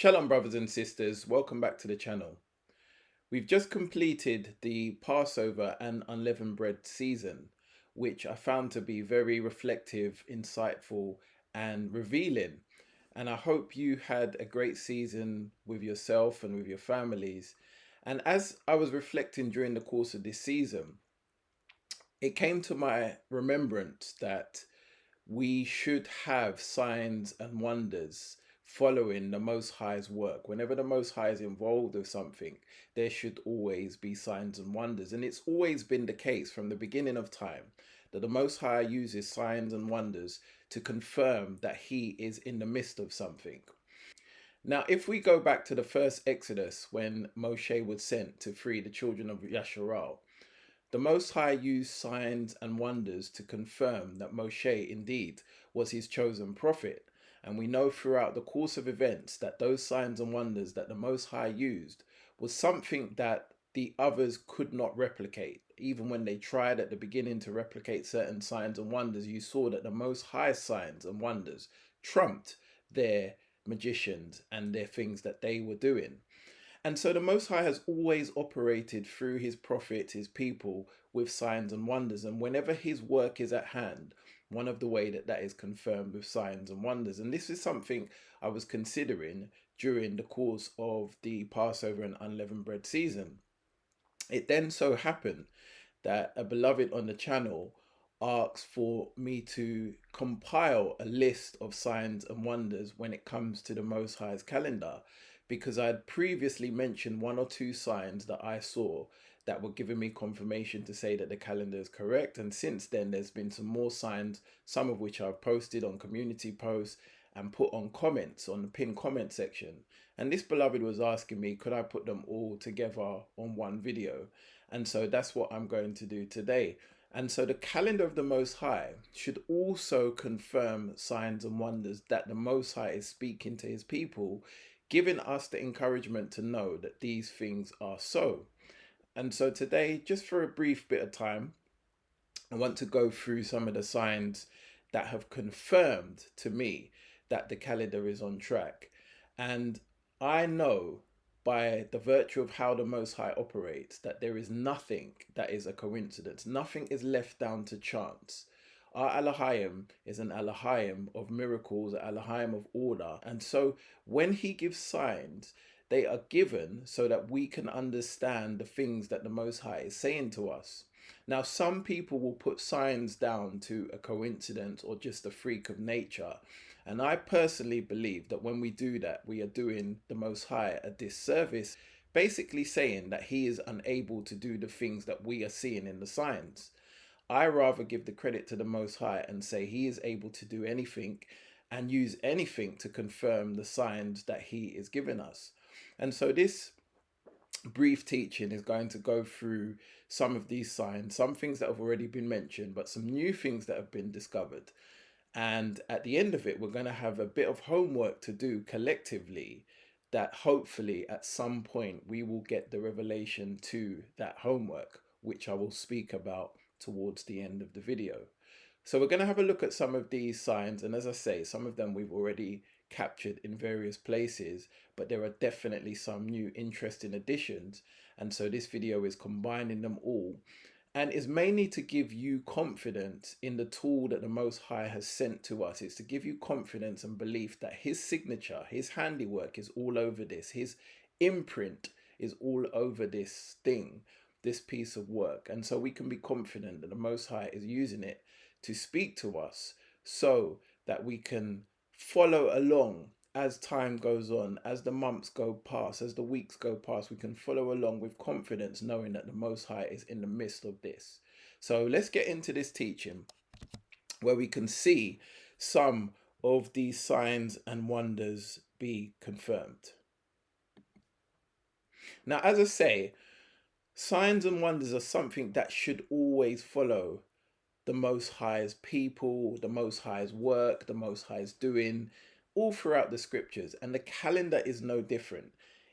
Shalom, brothers and sisters. Welcome back to the channel. We've just completed the Passover and unleavened bread season, which I found to be very reflective, insightful, and revealing. And I hope you had a great season with yourself and with your families. And as I was reflecting during the course of this season, it came to my remembrance that we should have signs and wonders following the Most High's work. Whenever the Most High is involved with something, there should always be signs and wonders. And it's always been the case from the beginning of time that the Most High uses signs and wonders to confirm that He is in the midst of something. Now, if we go back to the first Exodus when Moshe was sent to free the children of Yasharal, the Most High used signs and wonders to confirm that Moshe indeed was his chosen prophet. And we know throughout the course of events that those signs and wonders that the Most High used was something that the others could not replicate. Even when they tried at the beginning to replicate certain signs and wonders, you saw that the Most High signs and wonders trumped their magicians and their things that they were doing. And so the Most High has always operated through his prophets, his people, with signs and wonders. And whenever his work is at hand, one of the way that is confirmed with signs and wonders. And this is something I was considering during the course of the Passover and unleavened bread season. It then so happened that a beloved on the channel asked for me to compile a list of signs and wonders when it comes to the Most High's calendar, because I had previously mentioned one or two signs that I saw that were giving me confirmation to say that the calendar is correct. And since then, there's been some more signs, some of which I've posted on community posts and put on comments on the pinned comment section. And this beloved was asking me, could I put them all together on one video? And so that's what I'm going to do today. And so the calendar of the Most High should also confirm signs and wonders that the Most High is speaking to his people, giving us the encouragement to know that these things are so. And so today, just for a brief bit of time, I want to go through some of the signs that have confirmed to me that the calendar is on track. And I know by the virtue of how the Most High operates that there is nothing that is a coincidence. Nothing is left down to chance. Our Elohim is an Elohim of miracles, an Elohim of order. And so when he gives signs, they are given so that we can understand the things that the Most High is saying to us. Now, some people will put signs down to a coincidence or just a freak of nature. And I personally believe that when we do that, we are doing the Most High a disservice, basically saying that he is unable to do the things that we are seeing in the signs. I rather give the credit to the Most High and say he is able to do anything and use anything to confirm the signs that he is giving us. And so this brief teaching is going to go through some of these signs, some things that have already been mentioned, but some new things that have been discovered. And at the end of it, we're going to have a bit of homework to do collectively that hopefully at some point we will get the revelation to that homework, which I will speak about towards the end of the video. So we're going to have a look at some of these signs. And as I say, some of them we've already captured in various places, but there are definitely some new interesting additions. And so this video is combining them all and is mainly to give you confidence in the tool that the Most High has sent to us. It's to give you confidence and belief that his signature, his handiwork is all over this. His imprint is all over this thing, this piece of work. And so we can be confident that the Most High is using it to speak to us so that we can follow along as time goes on, as the months go past, as the weeks go past. We can follow along with confidence, knowing that the Most High is in the midst of this. So let's get into this teaching where we can see some of these signs and wonders be confirmed. Now, as I say, signs and wonders are something that should always follow the Most High's people, the Most High's work, the Most High's doing, all throughout the scriptures. And the calendar is no different.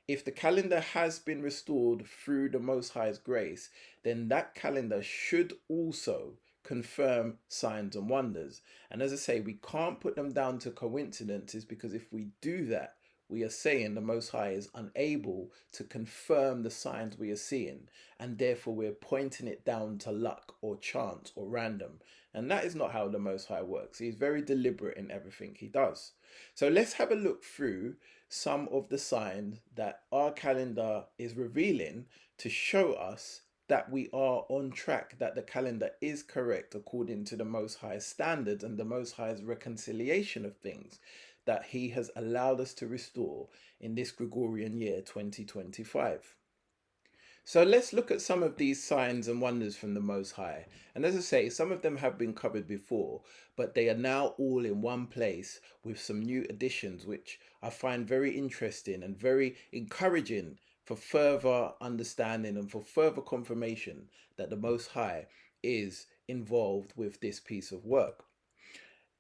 If the calendar has been restored through the Most High's grace, then that calendar should also confirm signs and wonders. And as I say, we can't put them down to coincidences, because if we do that, we are saying the Most High is unable to confirm the signs we are seeing, and therefore we're pointing it down to luck or chance or random. And that is not how the Most High works. He's very deliberate in everything he does. So let's have a look through some of the signs that our calendar is revealing to show us that we are on track, that the calendar is correct according to the Most High's standards and the Most High's reconciliation of things that he has allowed us to restore in this Gregorian year 2025. So let's look at some of these signs and wonders from the Most High. And as I say, some of them have been covered before, but they are now all in one place with some new additions, which I find very interesting and very encouraging for further understanding and for further confirmation that the Most High is involved with this piece of work.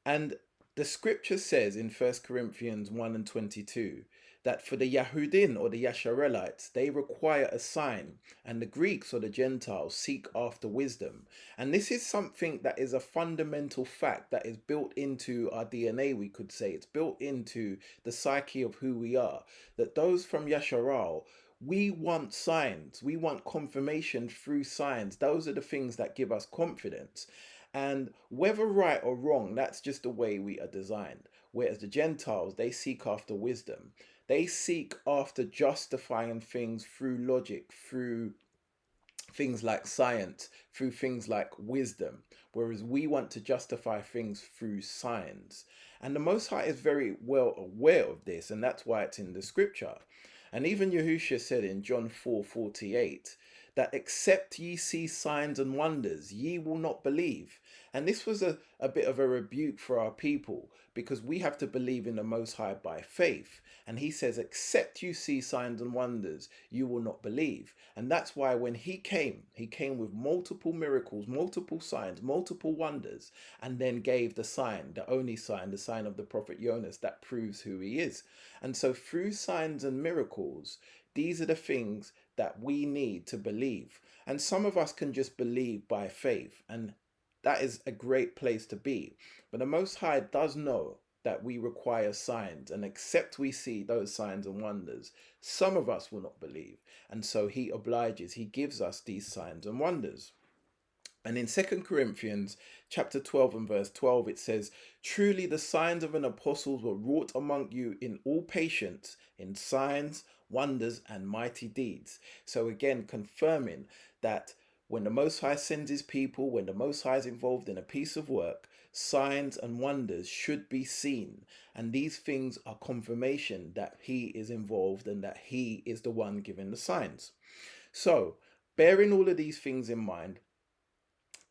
And the scripture says in 1 Corinthians 1 and 22 that for the Yahudin or the Yasharelites, they require a sign, and the Greeks or the Gentiles seek after wisdom. And this is something that is a fundamental fact that is built into our DNA, we could say. It's built into the psyche of who we are. That those from Yasharal, we want signs. We want confirmation through signs. Those are the things that give us confidence. And whether right or wrong, that's just the way we are designed. Whereas the Gentiles, they seek after wisdom. They seek after justifying things through logic, through things like science, through things like wisdom. Whereas we want to justify things through signs. And the Most High is very well aware of this, and that's why it's in the scripture. And even Yahushua said in John 4:48, that except ye see signs and wonders, ye will not believe. And this was a bit of a rebuke for our people, because we have to believe in the Most High by faith. And he says, except you see signs and wonders, you will not believe. And that's why when he came with multiple miracles, multiple signs, multiple wonders, and then gave the sign, the only sign, the sign of the prophet Jonas, that proves who he is. And so through signs and miracles, these are the things that we need to believe. And some of us can just believe by faith, and that is a great place to be. But the Most High does know that we require signs, and except we see those signs and wonders, some of us will not believe. And so he obliges, he gives us these signs and wonders. And in 2 Corinthians chapter 12 and verse 12, it says, truly the signs of an apostle were wrought among you in all patience, in signs, wonders, and mighty deeds. So again, confirming that when the Most High sends his people, when the Most High is involved in a piece of work, signs and wonders should be seen. And these things are confirmation that he is involved and that he is the one giving the signs. So, bearing all of these things in mind,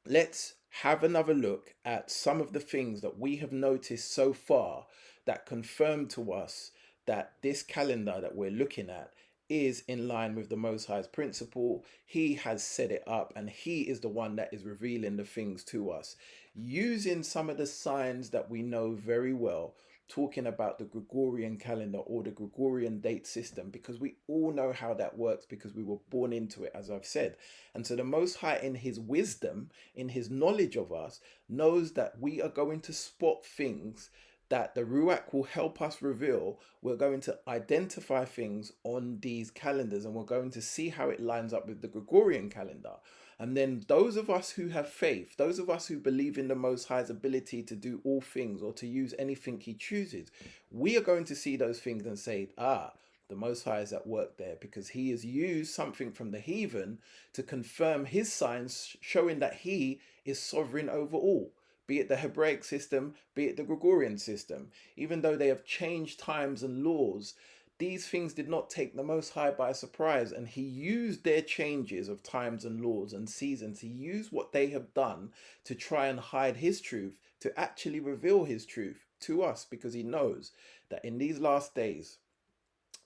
let's have another look at some of the things that we have noticed so far that confirm to us that this calendar that we're looking at is in line with the Most High's principle. He has set it up, and he is the one that is revealing the things to us, using some of the signs that we know very well, talking about the Gregorian calendar or the Gregorian date system, because we all know how that works because we were born into it, as I've said. And so the Most High, in his wisdom, in his knowledge of us, knows that we are going to spot things that the Ruach will help us reveal. We're going to identify things on these calendars, and we're going to see how it lines up with the Gregorian calendar. And then those of us who have faith, those of us who believe in the Most High's ability to do all things or to use anything he chooses, we are going to see those things and say, the Most High is at work there, because he has used something from the heathen to confirm his signs, showing that he is sovereign over all. Be it the Hebraic system, be it the Gregorian system. Even though they have changed times and laws, these things did not take the Most High by surprise, and he used their changes of times and laws and seasons. He used what they have done to try and hide his truth, to actually reveal his truth to us, because he knows that in these last days,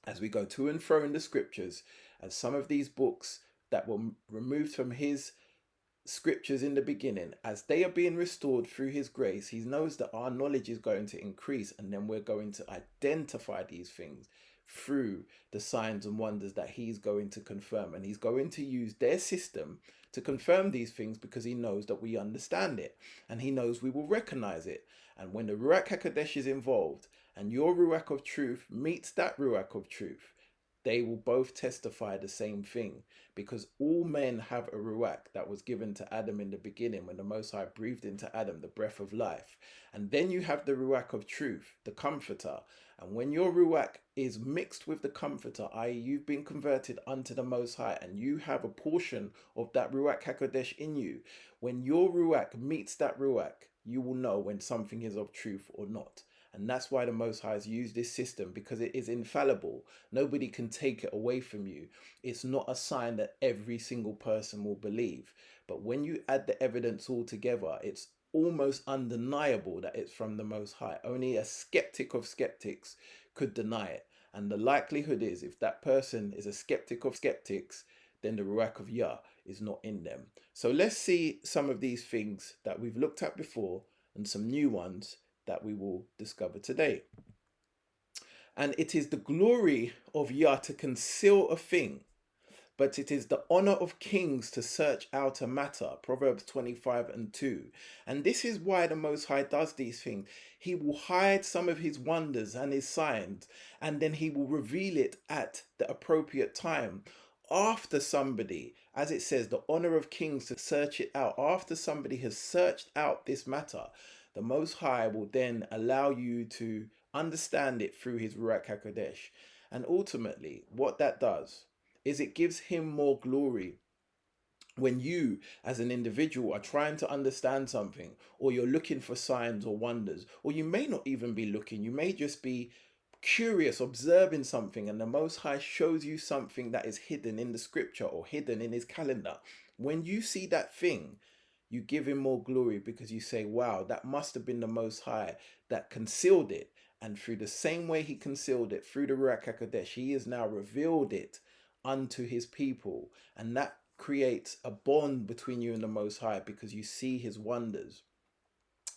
as we go to and fro in the scriptures, as some of these books that were removed from his scriptures in the beginning, as they are being restored through his grace, he knows that our knowledge is going to increase, and then we're going to identify these things through the signs and wonders that he's going to confirm, and he's going to use their system to confirm these things because he knows that we understand it and he knows we will recognize it. And when the Ruach HaKodesh is involved and your Ruach of truth meets that Ruach of truth, they will both testify the same thing, because all men have a ruach that was given to Adam in the beginning when the Most High breathed into Adam the breath of life. And then you have the ruach of truth, the comforter. And when your ruach is mixed with the comforter, i.e. you've been converted unto the Most High and you have a portion of that Ruach HaKodesh in you, when your ruach meets that ruach, you will know when something is of truth or not. And that's why the Most High has used this system, because it is infallible. Nobody can take it away from you. It's not a sign that every single person will believe. But when you add the evidence all together, it's almost undeniable that it's from the Most High. Only a skeptic of skeptics could deny it. And the likelihood is, if that person is a skeptic of skeptics, then the Ruach of Yah is not in them. So let's see some of these things that we've looked at before and some new ones that we will discover today. And it is the glory of Yah to conceal a thing, but it is the honor of kings to search out a matter. Proverbs 25:2. And this is why the Most High does these things. He will hide some of his wonders and his signs, and then he will reveal it at the appropriate time. After somebody, as it says, the honor of kings to search it out, after somebody has searched out this matter, the Most High will then allow you to understand it through his Ruach HaKodesh. And ultimately, what that does is it gives him more glory. When you, as an individual, are trying to understand something, or you're looking for signs or wonders, or you may not even be looking, you may just be curious, observing something, and the Most High shows you something that is hidden in the scripture or hidden in his calendar. When you see that thing, you give him more glory, because you say, wow, that must have been the Most High that concealed it. And through the same way he concealed it, through the Ruach HaKodesh, he has now revealed it unto his people. And that creates a bond between you and the Most High, because you see his wonders.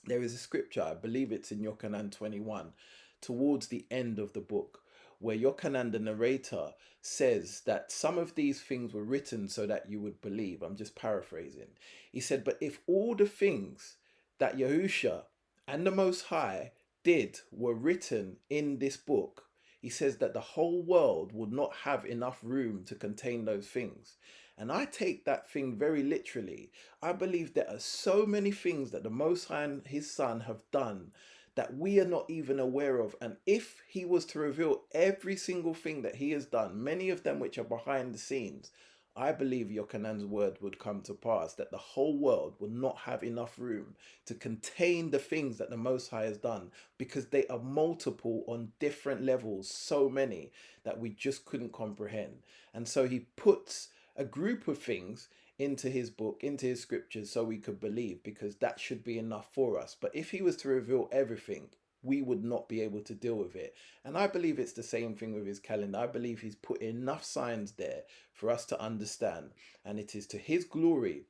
There is a scripture, I believe it's in Yochanan 21, towards the end of the book, where Yochanan, the narrator, says that some of these things were written so that you would believe. I'm just paraphrasing. He said, but if all the things that Yahusha and the Most High did were written in this book, he says that the whole world would not have enough room to contain those things. And I take that thing very literally. I believe there are so many things that the Most High and his Son have done that we are not even aware of. And if he was to reveal every single thing that he has done, many of them which are behind the scenes, I believe Yochanan's word would come to pass, that the whole world will not have enough room to contain the things that the Most High has done, because they are multiple on different levels, so many that we just couldn't comprehend. And so he puts a group of things into his book, into his scriptures, so we could believe, because that should be enough for us. But if he was to reveal everything, we would not be able to deal with it. And I believe it's the same thing with his calendar. I believe he's put enough signs there for us to understand. And it is to his glory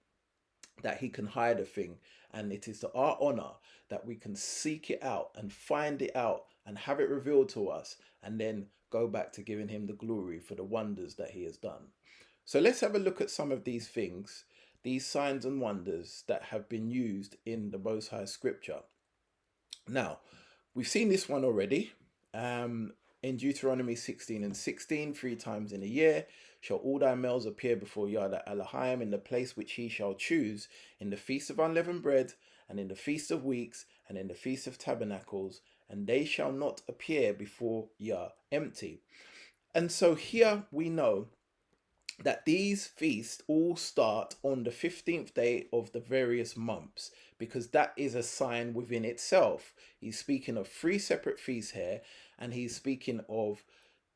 that he can hide a thing. And it is to our honor that we can seek it out and find it out and have it revealed to us, and then go back to giving him the glory for the wonders that he has done. So let's have a look at some of these things, these signs and wonders that have been used in the Most High scripture. Now, we've seen this one already in Deuteronomy 16:16, 3 times in a year shall all thy males appear before Yahweh Elohim in the place which he shall choose, in the feast of unleavened bread, and in the feast of weeks, and in the feast of tabernacles, and they shall not appear before Yah empty. And so here we know that these feasts all start on the 15th day of the various months, because that is a sign within itself. He's speaking of 3 separate feasts here, and he's speaking of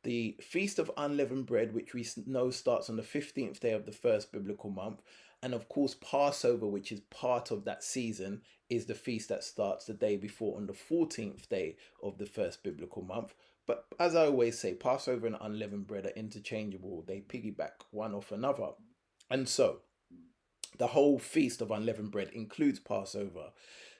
the Feast of Unleavened Bread, which we know starts on the 15th day of the first biblical month. And of course, Passover, which is part of that season, is the feast that starts the day before on the 14th day of the first biblical month. But as I always say, Passover and unleavened bread are interchangeable. They piggyback one off another. And so the whole feast of unleavened bread includes Passover.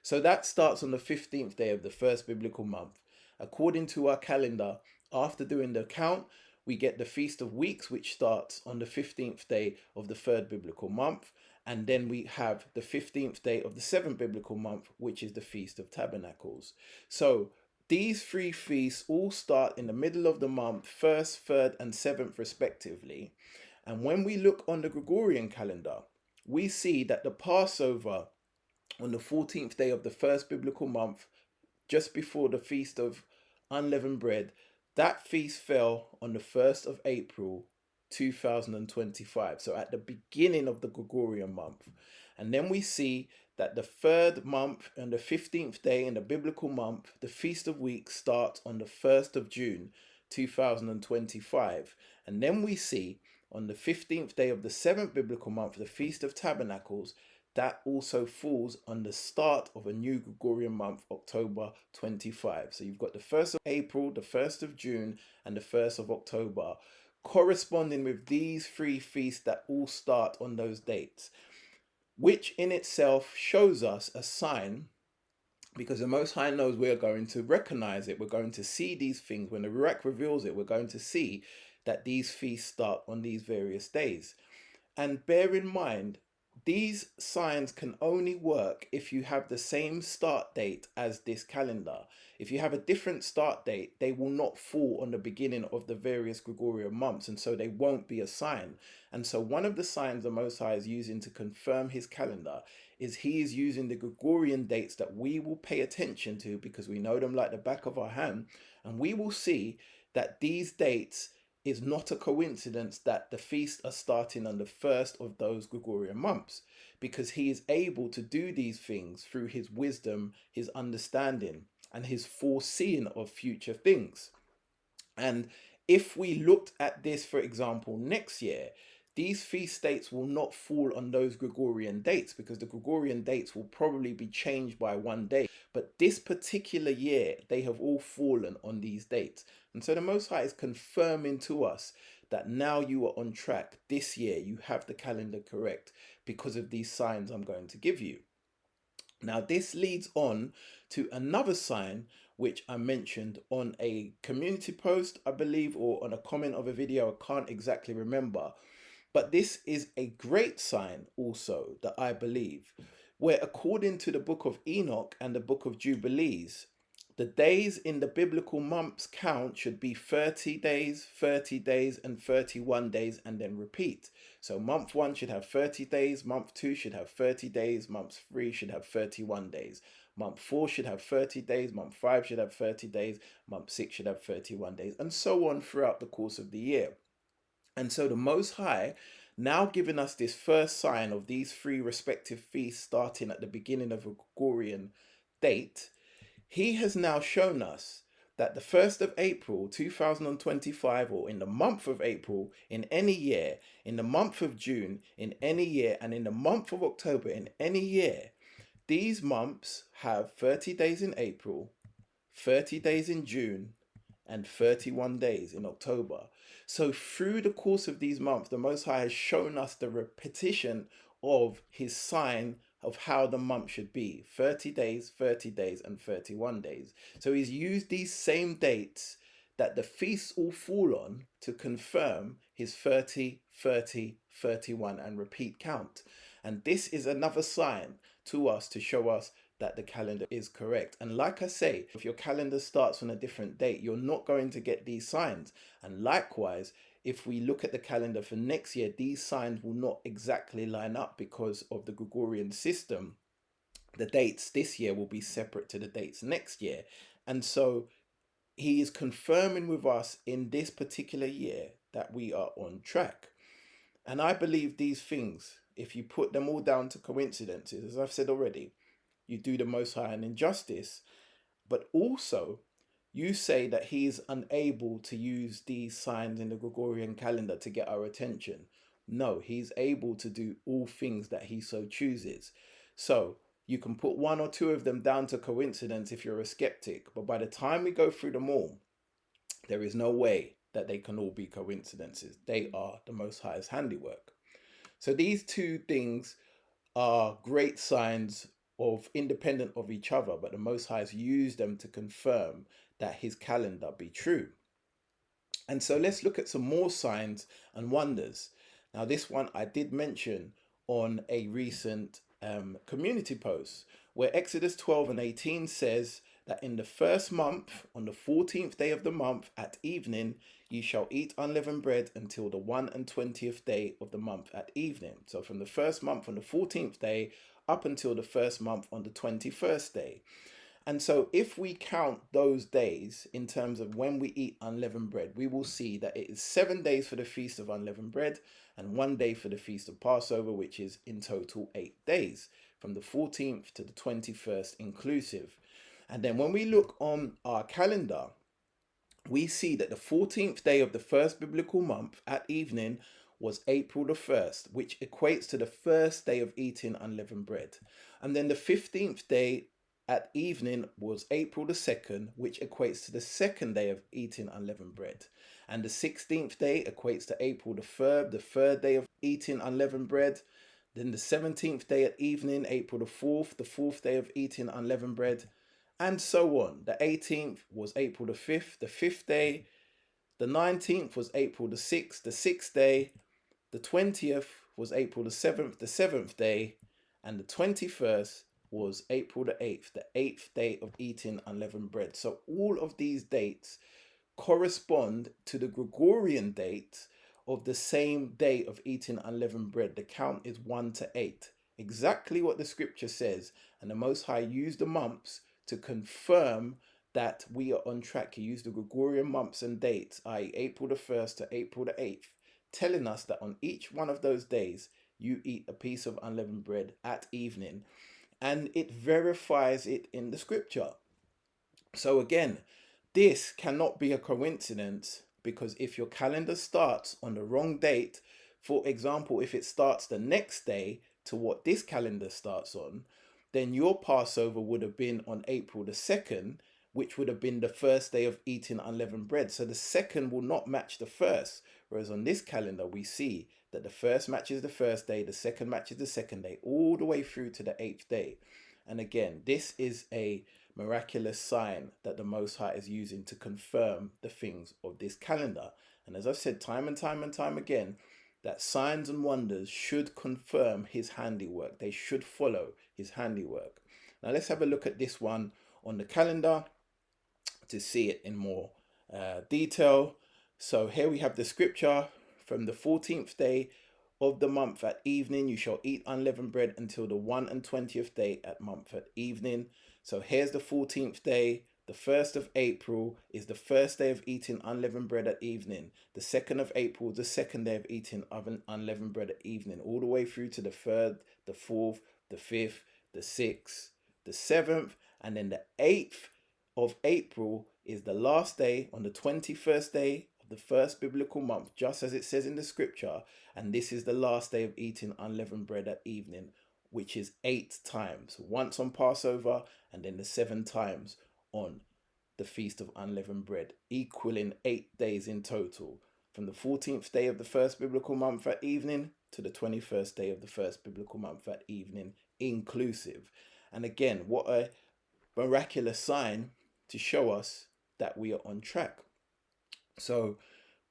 So that starts on the 15th day of the first biblical month. According to our calendar, after doing the count, we get the Feast of Weeks, which starts on the 15th day of the third biblical month. And then we have the 15th day of the seventh biblical month, which is the Feast of Tabernacles. So these three feasts all start in the middle of the month, first, third, and seventh, respectively. And when we look on the Gregorian calendar, we see that the Passover on the 14th day of the first biblical month, just before the Feast of Unleavened Bread, that feast fell on the 1st of April 2025. So at the beginning of the Gregorian month. And then we see that the third month and the 15th day in the biblical month, the Feast of Weeks, starts on the 1st of June 2025. And then we see on the 15th day of the seventh biblical month, the Feast of Tabernacles, that also falls on the start of a new Gregorian month, October 25. So you've got the 1st of April, the 1st of June, and the 1st of October, corresponding with these three feasts that all start on those dates, which in itself shows us a sign, because the Most High knows we're going to recognize it. We're going to see these things. When the Ruach reveals it, we're going to see that these feasts start on these various days. And bear in mind, these signs can only work if you have the same start date as this calendar. If you have a different start date, they will not fall on the beginning of the various Gregorian months, and so they won't be a sign. And so one of the signs the Most High is using to confirm his calendar is he is using the Gregorian dates that we will pay attention to, because we know them like the back of our hand, and we will see that these dates is not a coincidence that the feasts are starting on the first of those Gregorian months, because he is able to do these things through his wisdom, his understanding, and his foreseeing of future things. And if we looked at this, for example, next year, these feast dates will not fall on those Gregorian dates, because the Gregorian dates will probably be changed by one day. But this particular year, they have all fallen on these dates. And so the Most High is confirming to us that now you are on track. This year, you have the calendar correct because of these signs I'm going to give you. Now, this leads on to another sign which I mentioned on a community post, I believe, or on a comment of a video. I can't exactly remember. But this is a great sign also that I believe, where according to the book of Enoch and the book of Jubilees, the days in the biblical months count should be 30 days, 30 days, and 31 days, and then repeat. So month 1 should have 30 days, month 2 should have 30 days, month 3 should have 31 days. Month 4 should have 30 days, month 5 should have 30 days, month 6 should have 31 days, and so on throughout the course of the year. And so the Most High, now giving us this first sign of these three respective feasts starting at the beginning of a Gregorian date, he has now shown us that the 1st of April 2025, or in the month of April in any year, in the month of June in any year, and in the month of October in any year, these months have 30 days in April, 30 days in June, and 31 days in October. So through the course of these months, the Most High has shown us the repetition of his sign of how the month should be: 30 days, 30 days, and 31 days. So he's used these same dates that the feasts all fall on to confirm his 30, 30, 31, and repeat count. And this is another sign to us to show us that the calendar is correct. And like I say, if your calendar starts on a different date, you're not going to get these signs. And likewise, if we look at the calendar for next year, these signs will not exactly line up because of the Gregorian system. The dates this year will be separate to the dates next year. And so he is confirming with us in this particular year that we are on track. And I believe these things, if you put them all down to coincidences, as I've said already, you do the Most High an injustice. But also, you say that he is unable to use these signs in the Gregorian calendar to get our attention. No, he's able to do all things that he so chooses. So you can put one or two of them down to coincidence if you're a skeptic. But by the time we go through them all, there is no way that they can all be coincidences. They are the Most High's handiwork. So these two things are great signs of independent of each other, but the Most High has used them to confirm that his calendar be true. And so let's look at some more signs and wonders. Now, this one I did mention on a recent community post where Exodus 12 and 18 says that in the first month, on the 14th day of the month at evening, ye shall eat unleavened bread until the 21st day of the month at evening. So from the first month on the 14th day up until the first month on the 21st day. And so if we count those days in terms of when we eat unleavened bread, we will see that it is 7 days for the Feast of Unleavened Bread and 1 day for the Feast of Passover, which is in total 8 days, from the 14th to the 21st inclusive. And then when we look on our calendar, we see that the 14th day of the first biblical month at evening was April the 1st, which equates to the first day of eating unleavened bread. And then the 15th day at evening was April the 2nd, which equates to the second day of eating unleavened bread. And the 16th day equates to April the 3rd day of eating unleavened bread. Then the 17th day at evening, April the 4th day of eating unleavened bread, and so on. The 18th was April the 5th day. The 19th was April the 6th day. The 20th was April the 7th day. And the 21st was April the 8th day of eating unleavened bread. So all of these dates correspond to the Gregorian date of the same day of eating unleavened bread. The count is 1 to 8. Exactly what the scripture says. And the Most High used the months to confirm that we are on track. He used the Gregorian months and dates, i.e. April the 1st to April the 8th, telling us that on each one of those days, you eat a piece of unleavened bread at evening. And it verifies it in the scripture. So again, this cannot be a coincidence, because if your calendar starts on the wrong date, for example, if it starts the next day to what this calendar starts on, then your Passover would have been on April the 2nd, which would have been the first day of eating unleavened bread. So the second will not match the first. Whereas on this calendar, we see that the first matches the first day, the second matches the second day, all the way through to the 8th day. And again, this is a miraculous sign that the Most High is using to confirm the things of this calendar. And as I've said time and time again, that signs and wonders should confirm his handiwork. They should follow his handiwork. Now let's have a look at this one on the calendar to see it in more detail. So here we have the scripture: from the 14th day of the month at evening, you shall eat unleavened bread until the 21st day at month at evening. So here's the 14th day. The 1st of April is the first day of eating unleavened bread at evening. The 2nd of April is the second day of eating unleavened bread at evening, all the way through to the 3rd, the 4th, the 5th, the 6th, the 7th, and then the 8th of April is the last day, on the 21st day of the first biblical month, just as it says in the scripture. And this is the last day of eating unleavened bread at evening, which is 8 times. Once on Passover, and then the 7 times on the Feast of Unleavened Bread, equaling 8 days in total, from the 14th day of the first biblical month at evening to the 21st day of the first biblical month at evening inclusive. And again, what a miraculous sign to show us that we are on track. So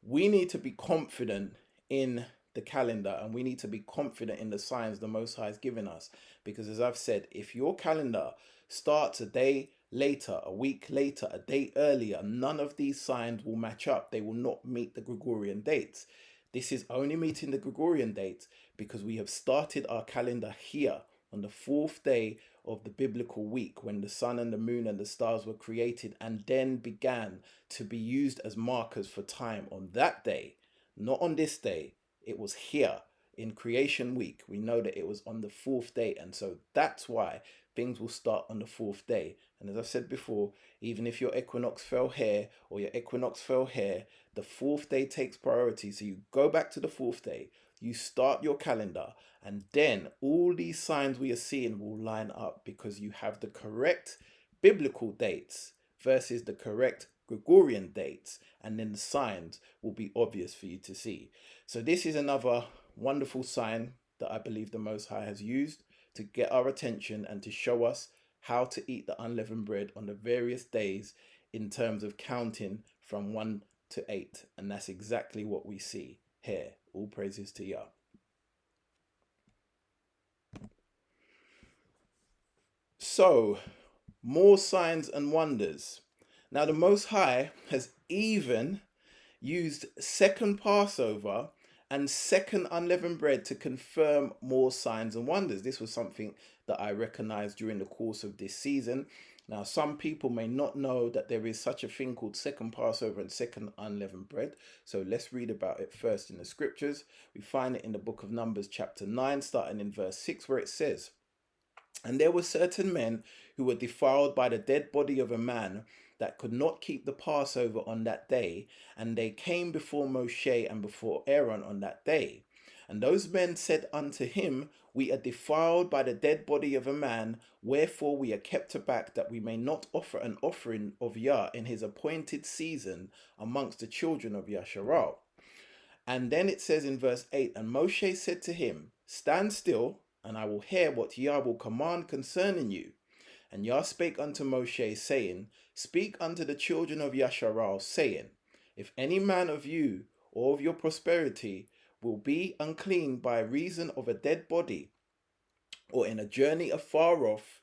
we need to be confident in the calendar, and we need to be confident in the signs the Most High has given us, because as I've said, if your calendar starts a day later, a week later, a day earlier, none of these signs will match up. They will not meet the Gregorian dates. This is only meeting the Gregorian dates because we have started our calendar here on the 4th day of the biblical week, when the sun and the moon and the stars were created and then began to be used as markers for time on that day, not on this day. It was here in creation week. We know that it was on the 4th day, and so that's why things will start on the 4th day. And as I've said before, even if your equinox fell here or your equinox fell here, the 4th day takes priority. So you go back to the 4th day, you start your calendar, and then all these signs we are seeing will line up, because you have the correct biblical dates versus the correct Gregorian dates, and then the signs will be obvious for you to see. So this is another wonderful sign that I believe the Most High has used to get our attention and to show us how to eat the unleavened bread on the various days in terms of counting from 1 to 8. And that's exactly what we see here. All praises to Yah. So, more signs and wonders. Now, the Most High has even used second Passover and second unleavened bread to confirm more signs and wonders. This was something that I recognized during the course of this season. Now, some people may not know that there is such a thing called second Passover and second unleavened bread. So let's read about it first in the scriptures. We find it in the book of Numbers, chapter 9, starting in verse 6, where it says, "And there were certain men who were defiled by the dead body of a man that could not keep the Passover on that day, and they came before Moshe and before Aaron on that day. And those men said unto him, We are defiled by the dead body of a man, wherefore we are kept aback, that we may not offer an offering of Yah in his appointed season amongst the children of Yasharal." And then it says in verse 8, "And Moshe said to him, Stand still, and I will hear what Yah will command concerning you. And Yah spake unto Moshe, saying, Speak unto the children of Yasharal, saying, If any man of you or of your prosperity will be unclean by reason of a dead body, or in a journey afar off,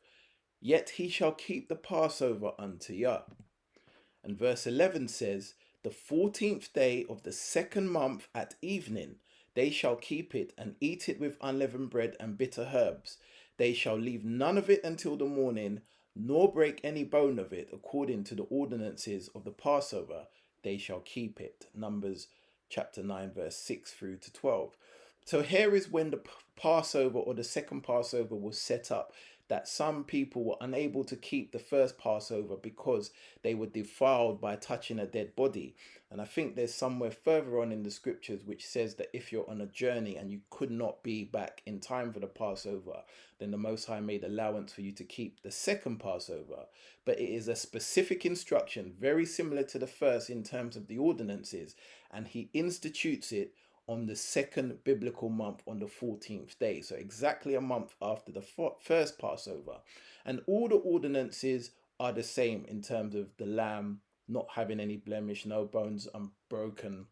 yet he shall keep the Passover unto Yah." And verse 11 says, "The 14th day of the second month at evening, they shall keep it and eat it with unleavened bread and bitter herbs. They shall leave none of it until the morning, nor break any bone of it, according to the ordinances of the Passover. They shall keep it." Numbers chapter 9, verse 6 through to 12. So here is when the Passover, or the second Passover, was set up, that some people were unable to keep the first Passover because they were defiled by touching a dead body. And I think there's somewhere further on in the scriptures which says that if you're on a journey and you could not be back in time for the Passover, then the Most High made allowance for you to keep the second Passover. But it is a specific instruction, very similar to the first in terms of the ordinances, and he institutes it on the second biblical month on the 14th day. So exactly a month after the first Passover. And all the ordinances are the same in terms of the lamb not having any blemish, no bones unbroken,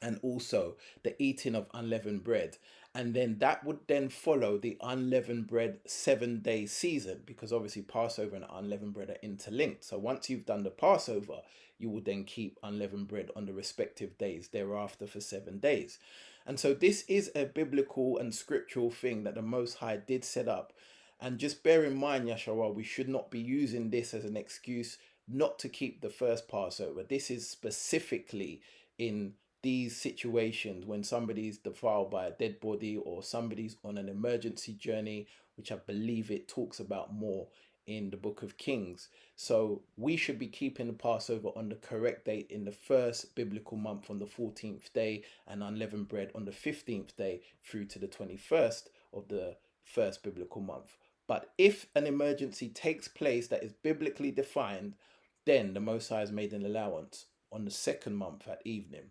and also the eating of unleavened bread. And then that would then follow the unleavened bread 7-day season, because obviously Passover and unleavened bread are interlinked. So once you've done the Passover, you will then keep unleavened bread on the respective days thereafter for 7 days. And so this is a biblical and scriptural thing that the Most High did set up. And just bear in mind, Yasharal, we should not be using this as an excuse not to keep the first Passover. This is specifically in these situations when somebody's defiled by a dead body, or somebody's on an emergency journey, which I believe it talks about more in the book of Kings. So we should be keeping the Passover on the correct date in the first biblical month on the 14th day, and unleavened bread on the 15th day through to the 21st of the first biblical month. But if an emergency takes place that is biblically defined, then the Most High has made an allowance on the second month at evening.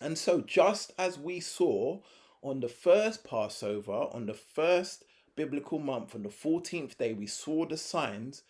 And so just as we saw on the first Passover, on the first biblical month, on the 14th day, we saw the signs,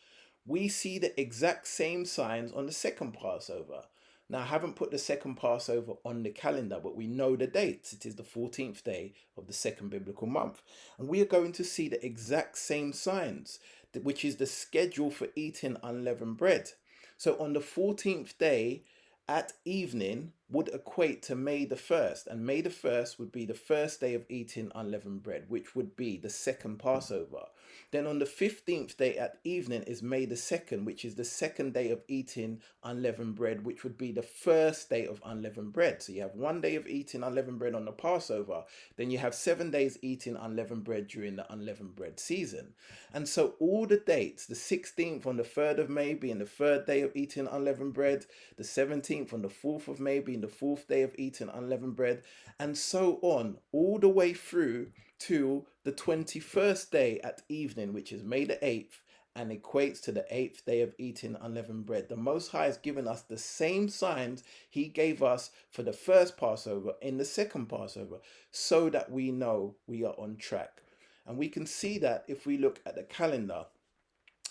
we see the exact same signs on the second Passover. Now, I haven't put the second Passover on the calendar, but we know the dates. It is the 14th day of the second biblical month. And we are going to see the exact same signs, which is the schedule for eating unleavened bread. So on the 14th day at evening would equate to May the 1st, and May the 1st would be the first day of eating unleavened bread, which would be the second Passover. Then on the 15th day at evening is May the 2nd, which is the second day of eating unleavened bread, which would be the first day of unleavened bread. So you have 1 day of eating unleavened bread on the Passover, then you have 7 days eating unleavened bread during the unleavened bread season. And so all the dates, the 16th on the 3rd of May being the third day of eating unleavened bread, the 17th on the 4th of May being the fourth day of eating unleavened bread, and so on, all the way through to the 21st day at evening, which is May the 8th, and equates to the 8th day of eating unleavened bread. The Most High has given us the same signs he gave us for the first Passover in the second Passover, so that we know we are on track. And we can see that if we look at the calendar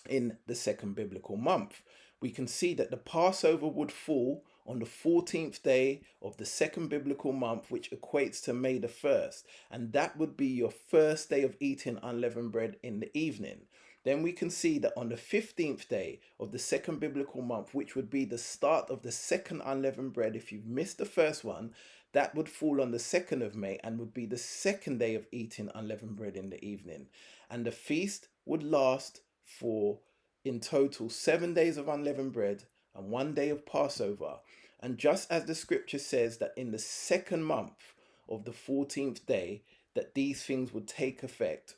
in the second biblical month. We can see that the Passover would fall on the 14th day of the second biblical month, which equates to May the 1st. And that would be your first day of eating unleavened bread in the evening. then we can see that on the 15th day of the second biblical month, which would be the start of the second unleavened bread, if you've missed the first one, that would fall on the 2nd of May and would be the second day of eating unleavened bread in the evening. And the feast would last for, in total, 7 days of unleavened bread and 1 day of Passover. And just as the scripture says that in the second month of the 14th day, that these things would take effect,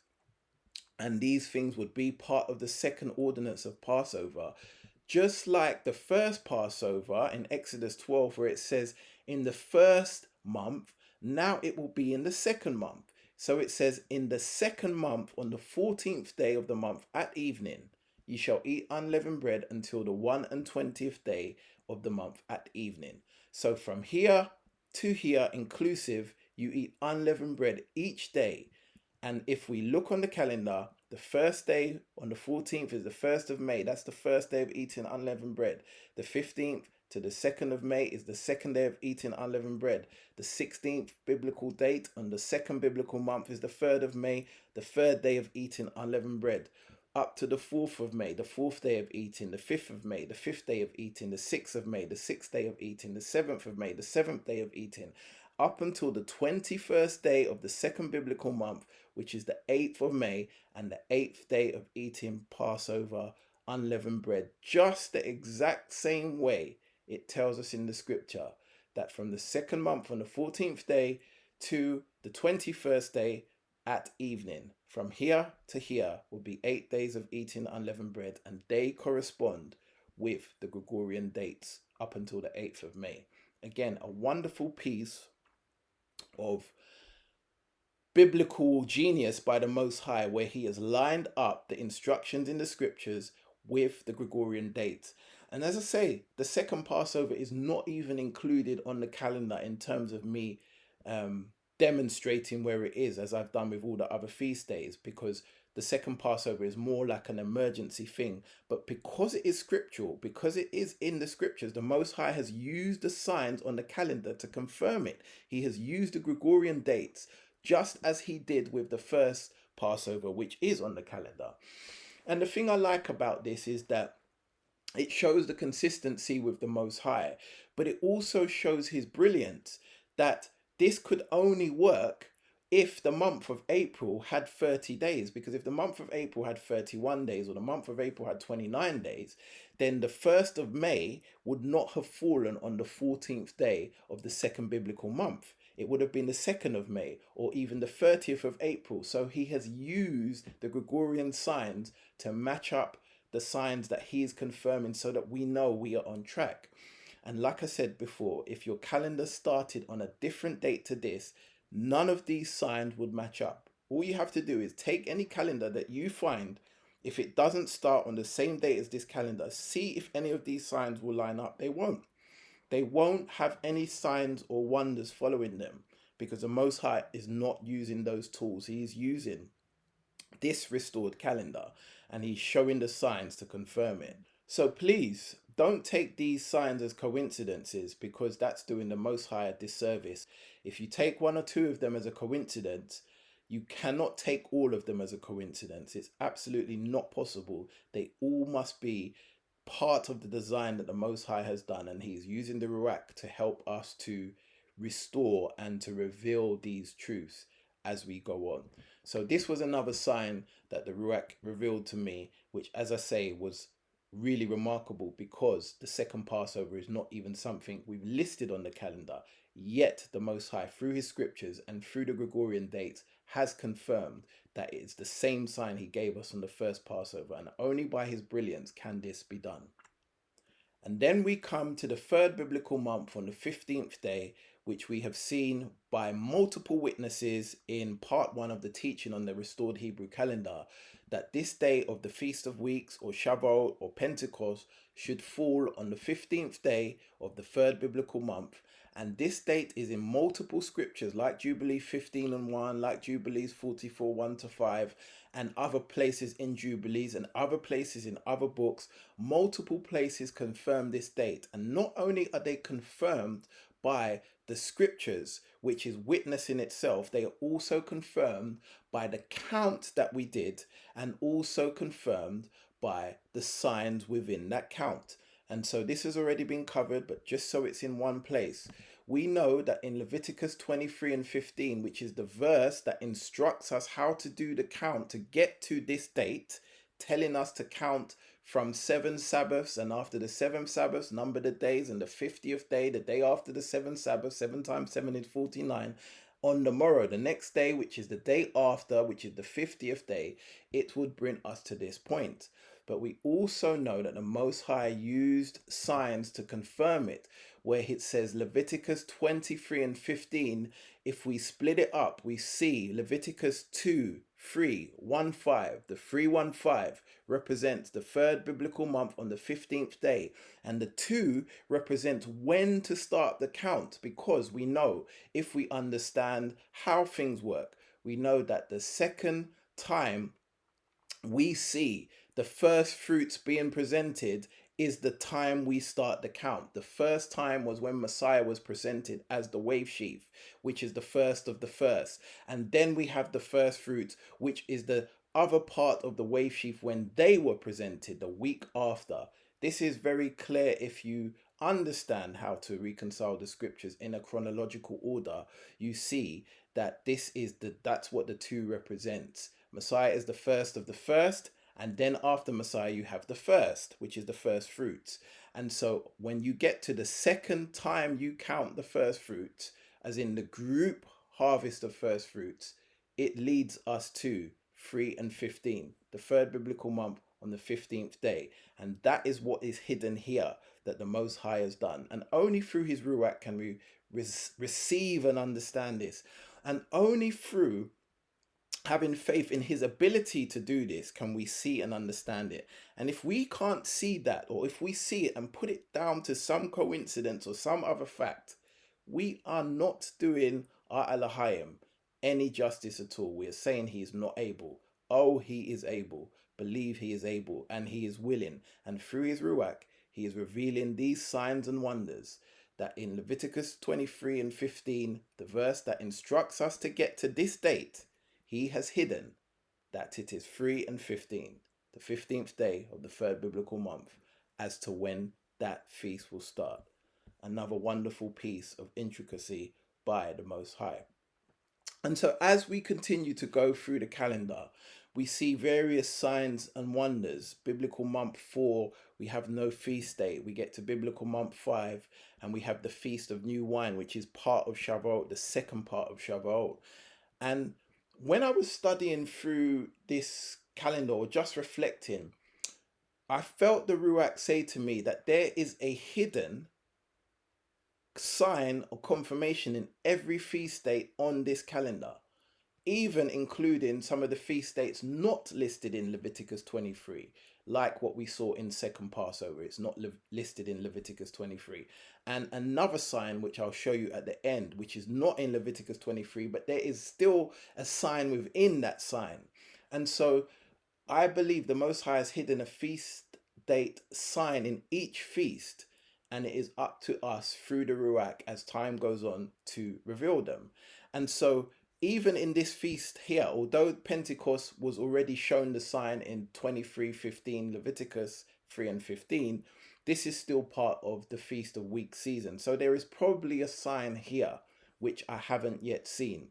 and these things would be part of the second ordinance of Passover, just like the first Passover in Exodus 12, where it says in the first month, now it will be in the second month. So it says in the second month, on the 14th day of the month at evening, ye shall eat unleavened bread until the 21st day of the month at evening. So from here to here inclusive, you eat unleavened bread each day. And if we look on the calendar, the first day on the 14th is the 1st of May. That's the first day of eating unleavened bread. The 15th to the 2nd of May is the second day of eating unleavened bread. The 16th biblical date on the second biblical month is the 3rd of May, the third day of eating unleavened bread. Up to the 4th of May, the 4th day of eating, the 5th of May, the 5th day of eating, the 6th of May, the 6th day of eating, the 7th of May, the 7th day of eating, up until the 21st day of the second biblical month, which is the 8th of May, and the 8th day of eating Passover unleavened bread. Just the exact same way it tells us in the scripture that from the second month on the 14th day to the 21st day at evening, from here to here will be 8 days of eating unleavened bread, and they correspond with the Gregorian dates up until the 8th of May. Again, a wonderful piece of biblical genius by the Most High, where he has lined up the instructions in the scriptures with the Gregorian dates. And as I say, the second Passover is not even included on the calendar in terms of me demonstrating where it is, as I've done with all the other feast days, because the second Passover is more like an emergency thing. But because it is scriptural, because it is in the scriptures, the Most High has used the signs on the calendar to confirm it. He has used the Gregorian dates, just as he did with the first Passover, which is on the calendar. And the thing I like about this is that it shows the consistency with the Most High, but it also shows his brilliance, that this could only work if the month of April had 30 days. Because if the month of April had 31 days, or the month of April had 29 days, then the 1st of May would not have fallen on the 14th day of the second biblical month. It would have been the 2nd of May, or even the 30th of April. So he has used the Gregorian signs to match up the signs that he is confirming, so that we know we are on track. And like I said before, if your calendar started on a different date to this, none of these signs would match up. All you have to do is take any calendar that you find. If it doesn't start on the same date as this calendar, see if any of these signs will line up. They won't. They won't have any signs or wonders following them, because the Most High is not using those tools. He is using this restored calendar, and he's showing the signs to confirm it. So please don't take these signs as coincidences, because that's doing the Most High a disservice. If you take one or two of them as a coincidence, you cannot take all of them as a coincidence. It's absolutely not possible. They all must be part of the design that the Most High has done, and he's using the Ruach to help us to restore and to reveal these truths as we go on. So this was another sign that the Ruach revealed to me, which, as I say, was really remarkable, because the second Passover is not even something we've listed on the calendar. Yet the Most High, through his scriptures and through the Gregorian dates, has confirmed that it's the same sign he gave us on the first Passover, and only by his brilliance can this be done. And then we come to the third biblical month on the 15th day, which we have seen by multiple witnesses in part 1 of the teaching on the restored Hebrew calendar, that this day of the Feast of Weeks, or Shavuot, or Pentecost, should fall on the 15th day of the third biblical month. And this date is in multiple scriptures, like Jubilee 15:1, like Jubilees 44:1-5, and other places in Jubilees and other places in other books. Multiple places confirm this date. And not only are they confirmed by the scriptures, which is witness in itself. They are also confirmed by the count that we did, and also confirmed by the signs within that count. And so this has already been covered, but just so it's in one place, we know that in Leviticus 23 and 15, which is the verse that instructs us how to do the count to get to this date, telling us to count from 7 Sabbaths, and after the 7 Sabbaths, number the days, and the 50th day, the day after the 7 Sabbaths, 7 times 7 is 49. On the morrow, the next day, which is the day after, which is the 50th day, it would bring us to this point. But we also know that the Most High used signs to confirm it, where it says Leviticus 23 and 15. If we split it up, we see Leviticus 2, 3, 1, 5. The 315 represents the third biblical month on the 15th day. And the 2 represents when to start the count, because we know, if we understand how things work, we know that the second time we see the first fruits being presented is the time we start the count. The first time was when Messiah was presented as the wave sheaf, which is the first of the first. And then we have the first fruits, which is the other part of the wave sheaf when they were presented the week after. This is very clear if you understand how to reconcile the scriptures in a chronological order. You see that that's what the 2 represents. Messiah is the first of the first, and then after Messiah you have the first, which is the first fruits. And so when you get to the second time you count the first fruits, as in the group harvest of first fruits, it leads us to 3 and 15, the third biblical month on the 15th day. And that is what is hidden here, that the Most High has done. And only through his Ruach can we receive and understand this. And only through having faith in his ability to do this can we see and understand it. And if we can't see that, or if we see it and put it down to some coincidence or some other fact, we are not doing our Elohim any justice at all. We are saying he is not able. Oh, he is able. Believe he is able, and he is willing. And through his Ruach, he is revealing these signs and wonders that in Leviticus 23 and 15, the verse that instructs us to get to this date, he has hidden that it is 3 and 15, the 15th day of the third biblical month, as to when that feast will start. Another wonderful piece of intricacy by the Most High. And so as we continue to go through the calendar, we see various signs and wonders. Biblical month 4, we have no feast day. We get to biblical month 5, and we have the Feast of New Wine, which is part of Shavuot, the second part of Shavuot. And when I was studying through this calendar, or just reflecting, I felt the Ruach say to me that there is a hidden sign or confirmation in every feast date on this calendar, even including some of the feast dates not listed in Leviticus 23, like what we saw in second Passover. It's not listed in Leviticus 23. And another sign, which I'll show you at the end, which is not in Leviticus 23, but there is still a sign within that sign. And so I believe the Most High has hidden a feast date sign in each feast, and it is up to us through the Ruach as time goes on to reveal them. And so even in this feast here, although Pentecost was already shown the sign in 23:15, Leviticus 3 and 15, this is still part of the Feast of Week season. So there is probably a sign here which I haven't yet seen,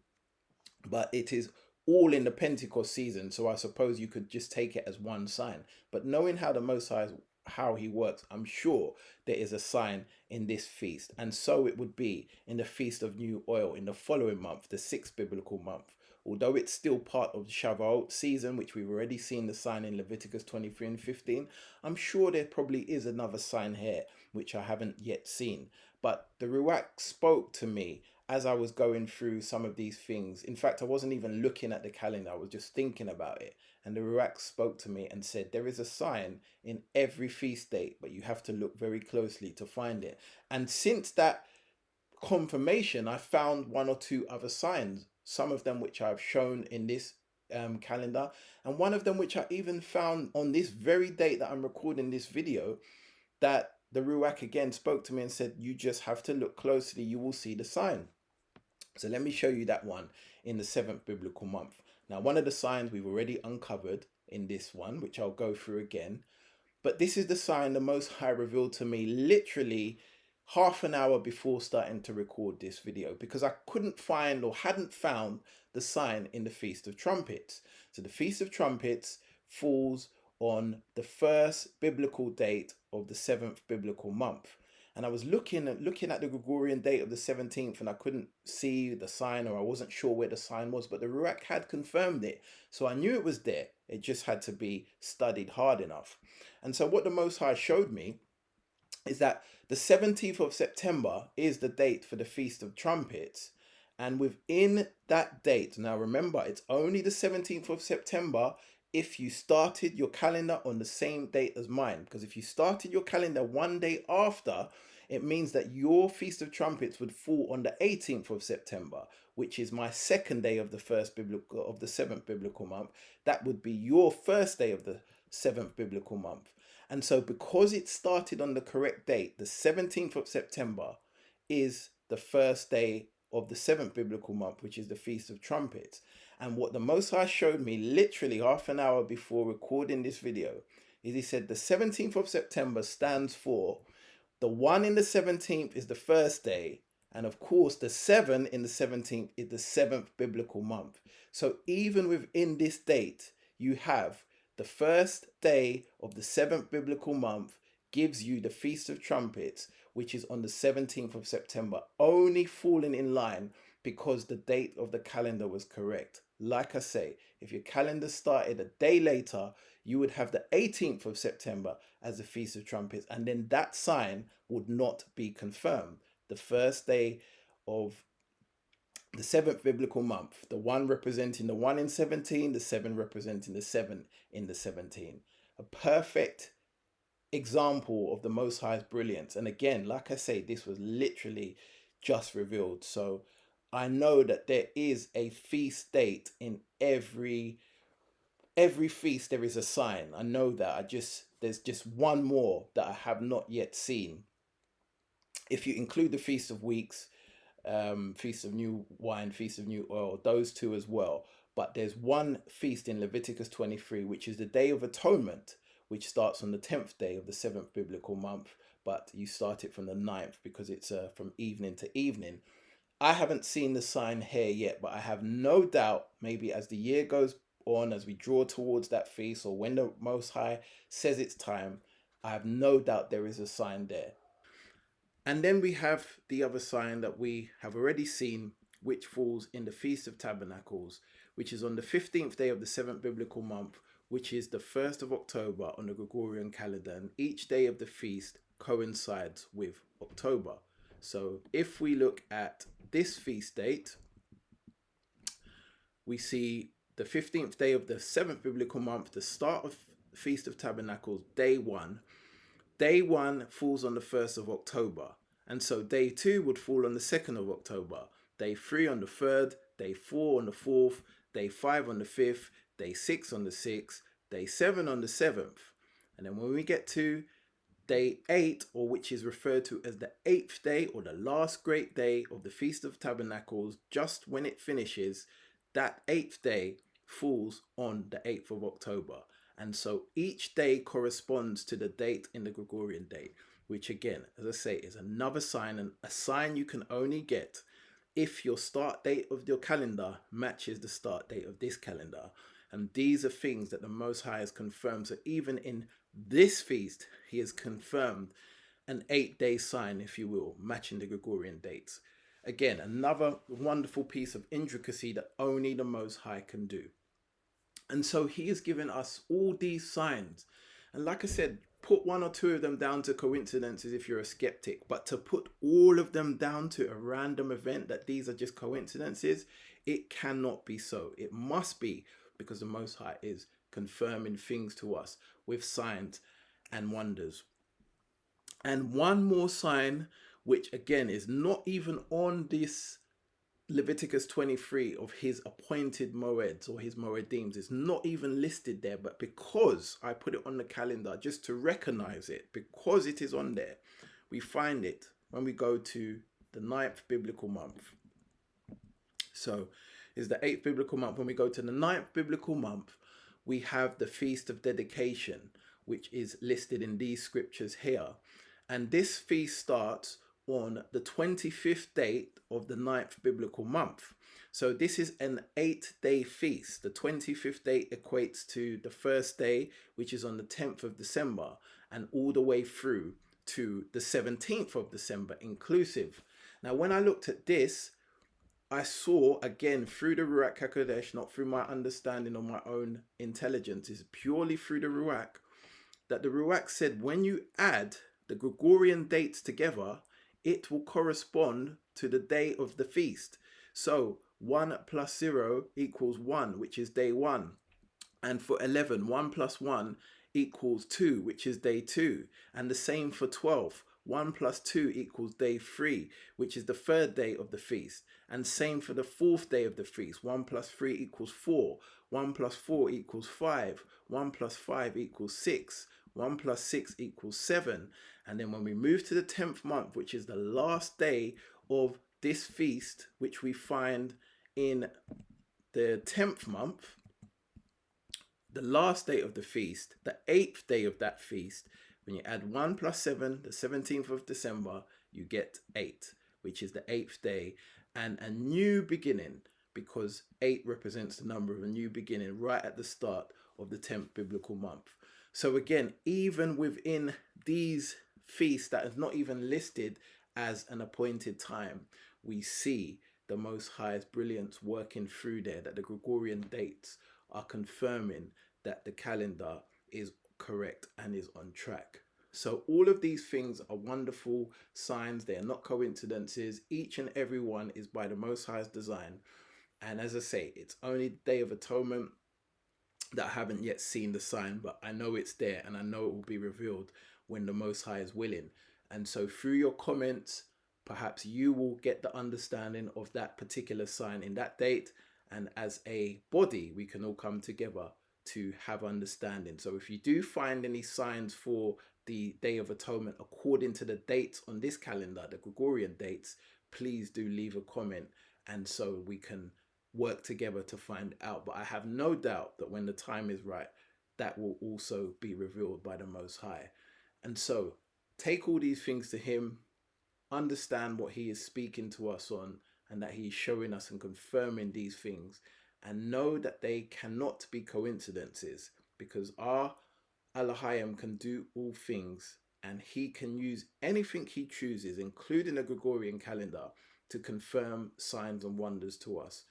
but it is all in the Pentecost season. So I suppose you could just take it as one sign. But knowing how the Most High, how he works, I'm sure there is a sign in this feast. And so it would be in the Feast of New Oil in the following month, the 6th biblical month. Although it's still part of the Shavuot season, which we've already seen the sign in Leviticus 23 and 15, I'm sure there probably is another sign here, which I haven't yet seen. But the Ruach spoke to me as I was going through some of these things. In fact, I wasn't even looking at the calendar, I was just thinking about it. And the Ruach spoke to me and said, there is a sign in every feast date, but you have to look very closely to find it. And since that confirmation, I found 1 or 2 other signs, some of them which I've shown in this calendar, and one of them which I even found on this very date that I'm recording this video, that the Ruach again spoke to me and said, you just have to look closely, you will see the sign. So let me show you that one in the 7th biblical month. Now, one of the signs we've already uncovered in this one, which I'll go through again. But this is the sign the Most High revealed to me literally half an hour before starting to record this video, because I couldn't find or hadn't found the sign in the Feast of Trumpets. So the Feast of Trumpets falls on the first biblical date of the 7th biblical month. And I was looking at the Gregorian date of the 17th, and I couldn't see the sign, or I wasn't sure where the sign was, but the Ruach had confirmed it. So I knew it was there. It just had to be studied hard enough. And so what the Most High showed me is that the 17th of September is the date for the Feast of Trumpets. And within that date, now remember, it's only the 17th of September if you started your calendar on the same date as mine. Because if you started your calendar one day after, it means that your Feast of Trumpets would fall on the 18th of September, which is my second day of the 7th biblical month. That would be your first day of the 7th biblical month. And so because it started on the correct date, the 17th of September is the first day of the 7th biblical month, which is the Feast of Trumpets. And what the Most High showed me literally half an hour before recording this video is he said the 17th of September stands for the 1 in the 17th is the first day. And of course, the 7 in the 17th is the 7th biblical month. So even within this date, you have the first day of the 7th biblical month gives you the Feast of Trumpets, which is on the 17th of September, only falling in line because the date of the calendar was correct. Like I say, if your calendar started a day later, you would have the 18th of September as the Feast of Trumpets, and then that sign would not be confirmed. The first day of the 7th biblical month, the 1 representing the 1 in 17, the 7 representing the 7 in the 17. A perfect example of the Most High's brilliance. And again, like I say, this was literally just revealed. So I know that there is a feast date in every feast. There is a sign. I know that. There's just one more that I have not yet seen. If you include the Feast of Weeks, Feast of New Wine, Feast of New Oil, those two as well. But there's one feast in Leviticus 23, which is the Day of Atonement, which starts on the 10th day of the 7th biblical month. But you start it from the 9th because it's from evening to evening. I haven't seen the sign here yet, but I have no doubt maybe as the year goes on, as we draw towards that feast, or when the Most High says it's time, I have no doubt there is a sign there. And then we have the other sign that we have already seen, which falls in the Feast of Tabernacles, which is on the 15th day of the 7th biblical month, which is the 1st of October on the Gregorian calendar. And each day of the feast coincides with October. So if we look at this feast date, we see the 15th day of the 7th biblical month, the start of Feast of Tabernacles, day 1. Day 1 falls on the 1st of October. And so day 2 would fall on the 2nd of October. Day 3 on the 3rd, day 4 on the 4th, day 5 on the 5th, day 6 on the 6th, day 7 on the 7th. And then when we get to day 8, or which is referred to as the 8th day, or the last great day of the Feast of Tabernacles, just when it finishes, that 8th day falls on the 8th of October. And so each day corresponds to the date in the Gregorian date, which again, as I say, is another sign, and a sign you can only get if your start date of your calendar matches the start date of this calendar. And these are things that the Most High has confirmed. So even in this feast, he has confirmed an 8-day sign, if you will, matching the Gregorian dates. Again, another wonderful piece of intricacy that only the Most High can do. And so he has given us all these signs. And like I said, put one or two of them down to coincidences if you're a skeptic. But to put all of them down to a random event, that these are just coincidences, it cannot be so. It must be because the Most High is confirming things to us with signs and wonders. And one more sign, which again is not even on this Leviticus 23 of his appointed moeds or his moedims is not even listed there, but because I put it on the calendar just to recognize it, because it is on there, we find it when we go to the 9th biblical month. So is the 8th biblical month. When we go to the 9th biblical month, we have the Feast of Dedication, which is listed in these scriptures here. And this feast starts on the 25th day of the 9th biblical month. So this is an 8-day feast. The 25th day equates to the first day, which is on the 10th of December, and all the way through to the 17th of December inclusive. Now, when I looked at this, I saw, again, through the Ruach HaKodesh, not through my understanding or my own intelligence, is purely through the Ruach, that the Ruach said when you add the Gregorian dates together, it will correspond to the day of the feast. So 1 plus 0 equals 1, which is day 1. And for 11, 1 plus 1 equals 2, which is day 2. And the same for 12. 1 plus 2 equals day 3, which is the third day of the feast. And same for the fourth day of the feast. 1 plus 3 equals 4. 1 plus 4 equals 5. 1 plus 5 equals 6. 1 plus 6 equals 7. And then when we move to the 10th month, which is the last day of this feast, which we find in the 10th month, the last day of the feast, the 8th day of that feast, when you add 1 plus 7, the 17th of December, you get 8, which is the 8th day, and a new beginning, because 8 represents the number of a new beginning right at the start of the 10th biblical month. So again, even within these feasts that is not even listed as an appointed time, we see the Most High's brilliance working through there, that the Gregorian dates are confirming that the calendar is correct and is on track. So all of these things are wonderful signs. They are not coincidences. Each and every one is by the Most High's design. And as I say, it's only the Day of Atonement that I haven't yet seen the sign, but I know it's there and I know it will be revealed when the Most High is willing. And so through your comments, perhaps you will get the understanding of that particular sign in that date. And as a body, we can all come together to have understanding. So if you do find any signs for the Day of Atonement according to the dates on this calendar, the Gregorian dates, please do leave a comment, and so we can work together to find out. But I have no doubt that when the time is right, that will also be revealed by the Most High. And so take all these things to him, understand what he is speaking to us on, and that he is showing us and confirming these things, and know that they cannot be coincidences, because our Elohim can do all things, and he can use anything he chooses, including a Gregorian calendar, to confirm signs and wonders to us.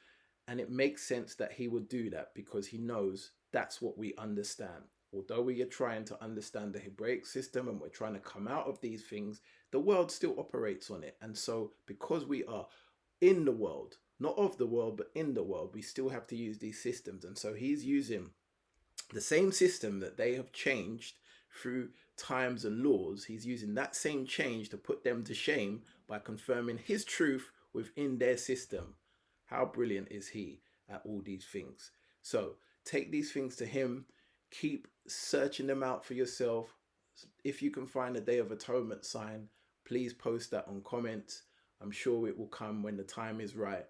And it makes sense that he would do that, because he knows that's what we understand. Although we are trying to understand the Hebraic system and we're trying to come out of these things, the world still operates on it. And so because we are in the world, not of the world, but in the world, we still have to use these systems. And so he's using the same system that they have changed through times and laws. He's using that same change to put them to shame by confirming his truth within their system. How brilliant is he at all these things? So take these things to him. Keep searching them out for yourself. If you can find a Day of Atonement sign, please post that on comments. I'm sure it will come when the time is right.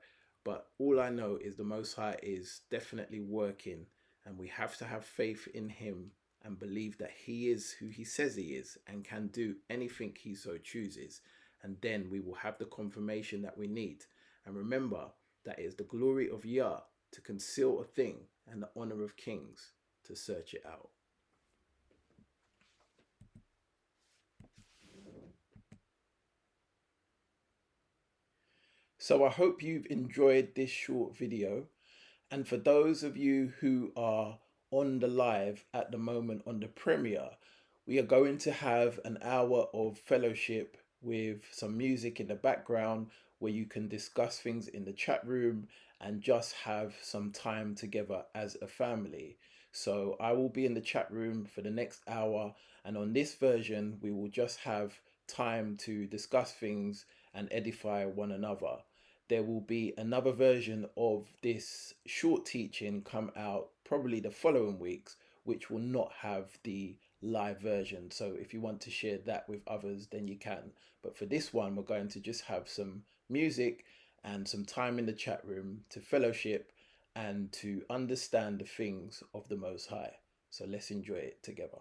But all I know is the Most High is definitely working, and we have to have faith in him and believe that he is who he says he is and can do anything he so chooses. And then we will have the confirmation that we need. And remember, that it is the glory of Yah to conceal a thing, and the honor of kings to search it out. So I hope you've enjoyed this short video. And for those of you who are on the live at the moment on the premiere, we are going to have an hour of fellowship with some music in the background where you can discuss things in the chat room and just have some time together as a family. So I will be in the chat room for the next hour, and on this version we will just have time to discuss things and edify one another. there will be another version of this short teaching come out probably the following weeks, which will not have the live version. So if you want to share that with others, then you can. But for this one, we're going to just have some music and some time in the chat room to fellowship and to understand the things of the Most High. So let's enjoy it together.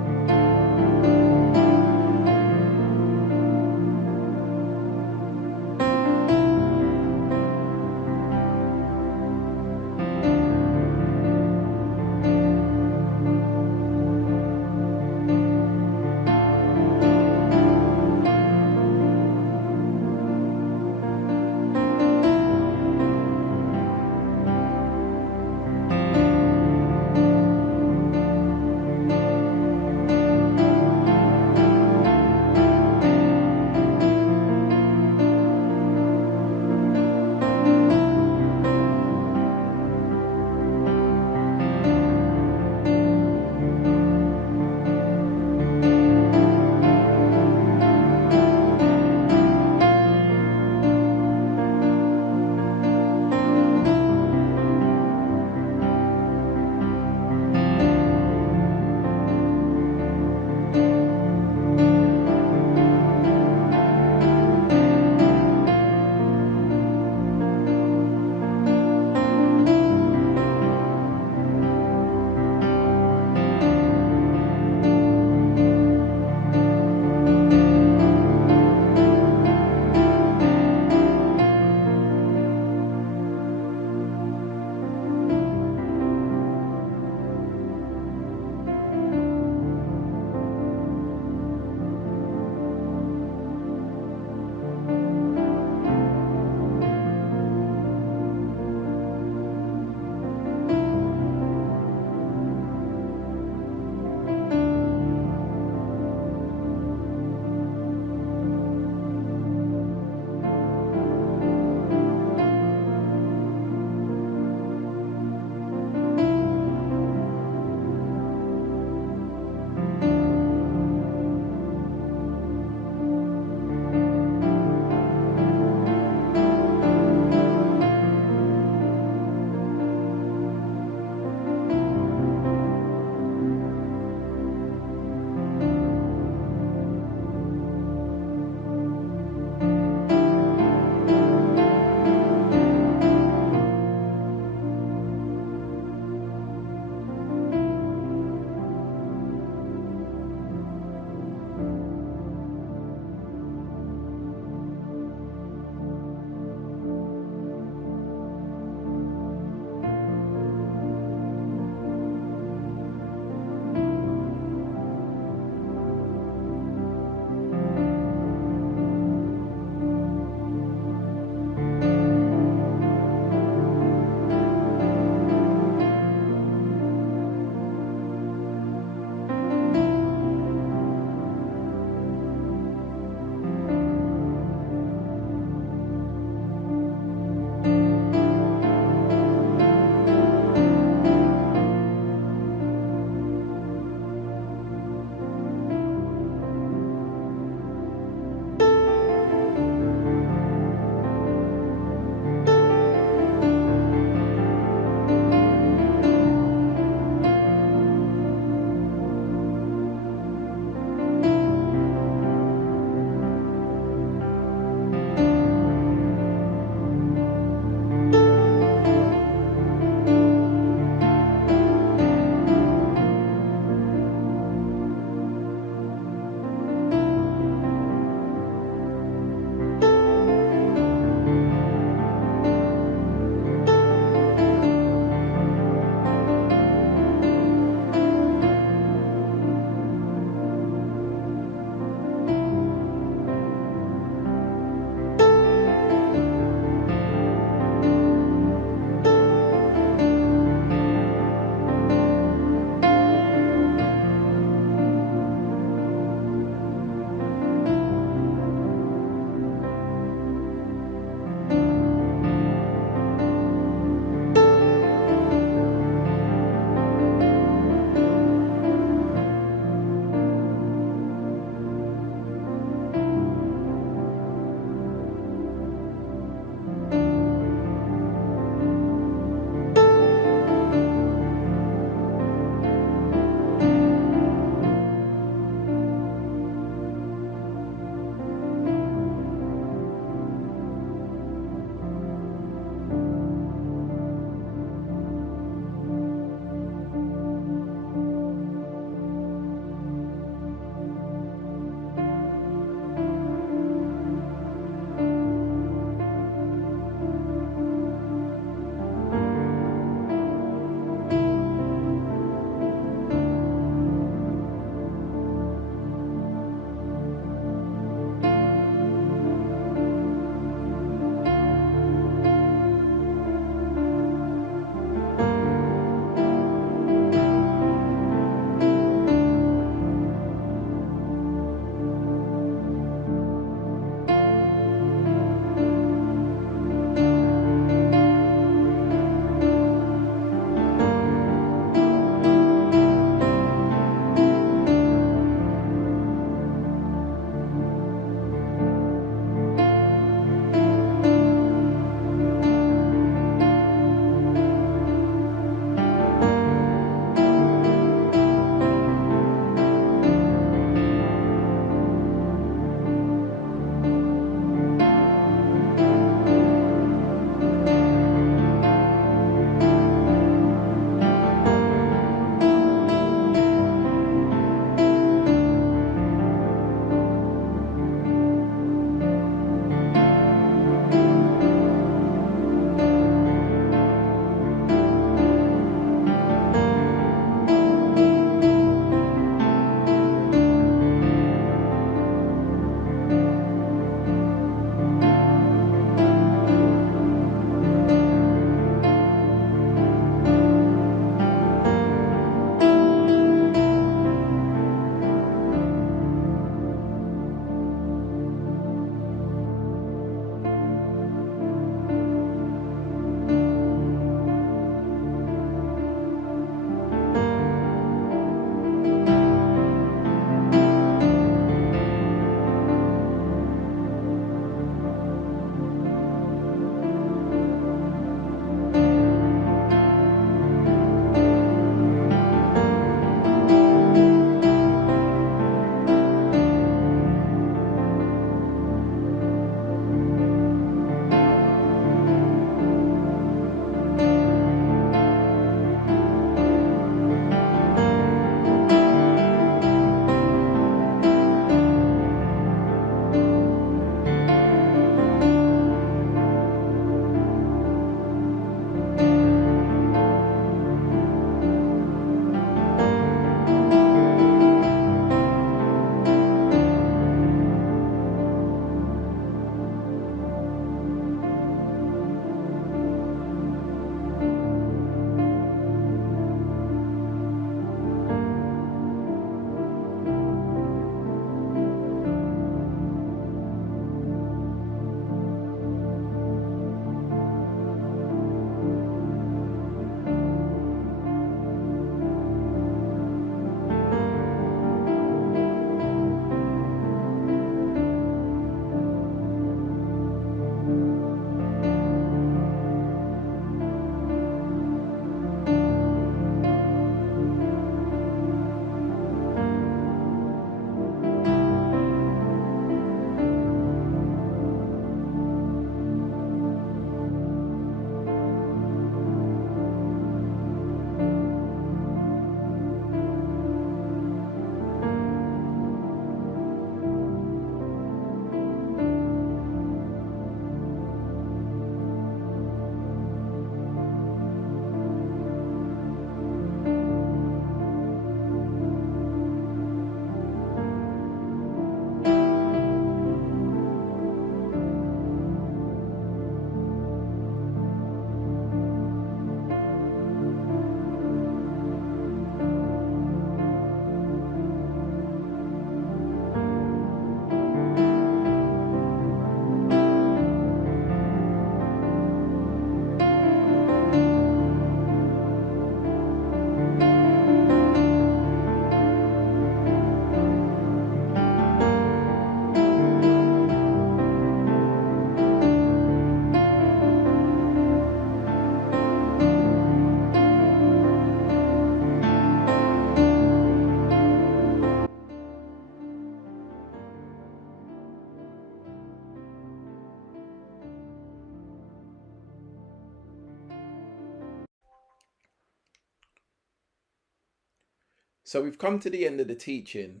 So we've come to the end of the teaching,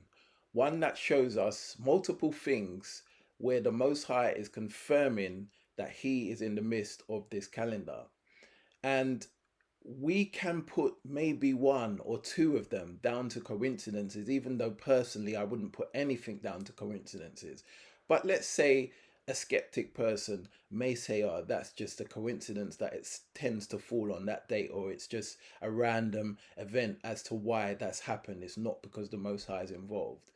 one that shows us multiple things where the Most High is confirming that He is in the midst of this calendar. And we can put maybe one or two of them down to coincidences, even though personally I wouldn't put anything down to coincidences. But let's say a skeptic person may say, oh, that's just a coincidence that it tends to fall on that date, or it's just a random event as to why that's happened. It's not because the Most High is involved.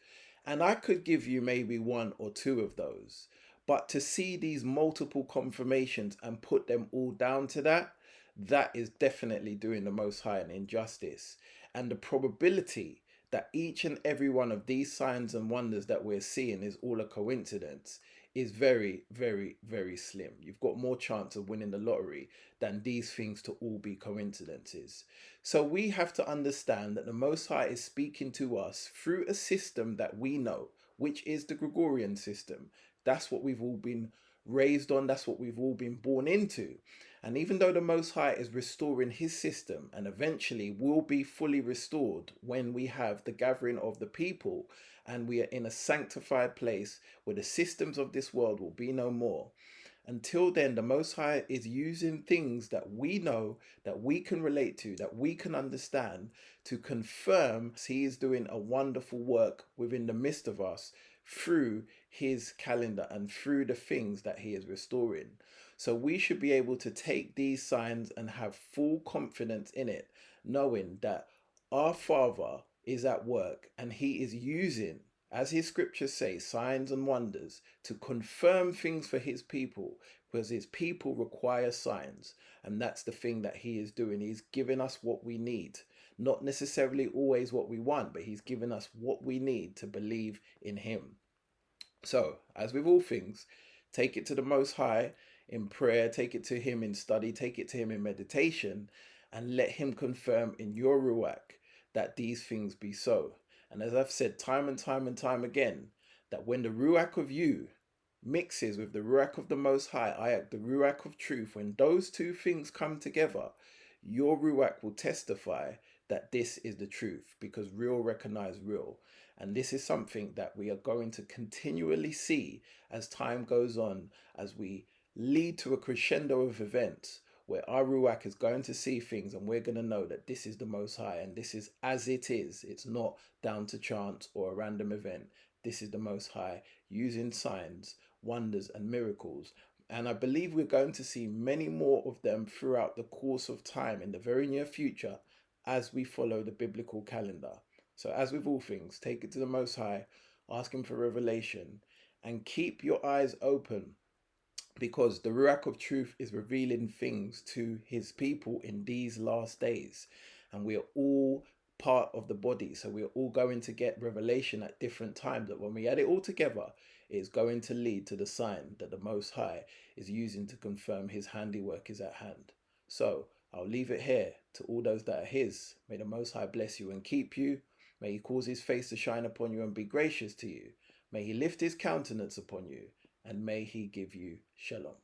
And I could give you maybe one or two of those. But to see these multiple confirmations and put them all down to that, that is definitely doing the Most High an injustice. And the probability that each and every one of these signs and wonders that we're seeing is all a coincidence is very, very, very slim. You've got more chance of winning the lottery than these things to all be coincidences. So we have to understand that the Most High is speaking to us through a system that we know, which is the Gregorian system. That's what we've all been raised on. That's what we've all been born into. And even though the Most High is restoring his system and eventually will be fully restored when we have the gathering of the people and we are in a sanctified place where the systems of this world will be no more. Until then, the Most High is using things that we know, that we can relate to, that we can understand to confirm he is doing a wonderful work within the midst of us through his calendar and through the things that he is restoring. So we should be able to take these signs and have full confidence in it, knowing that our Father is at work and he is using, as his scriptures say, signs and wonders to confirm things for his people, because his people require signs. And that's the thing that he is doing. He's giving us what we need, not necessarily always what we want, but he's given us what we need to believe in him. So, as with all things, take it to the Most High in prayer, take it to him in study, take it to him in meditation, and let him confirm in your ruach that these things be so. And as I've said time and time and time again, that when the ruach of you mixes with the ruach of the Most High, the ruach of truth, when those two things come together, your ruach will testify that this is the truth, because real recognize real. And this is something that we are going to continually see as time goes on, as we lead to a crescendo of events where our ruach is going to see things and we're going to know that this is the Most High and this is as it is. It's not down to chance or a random event. This is the Most High using signs, wonders and miracles. And I believe we're going to see many more of them throughout the course of time in the very near future as we follow the biblical calendar. So as with all things, take it to the Most High, ask him for revelation, and keep your eyes open, because the Ruach of Truth is revealing things to his people in these last days. And we are all part of the body. So we are all going to get revelation at different times. That when we add it all together, it is going to lead to the sign that the Most High is using to confirm his handiwork is at hand. So I'll leave it here to all those that are his. May the Most High bless you and keep you. May he cause his face to shine upon you and be gracious to you. May he lift his countenance upon you, and may he give you shalom.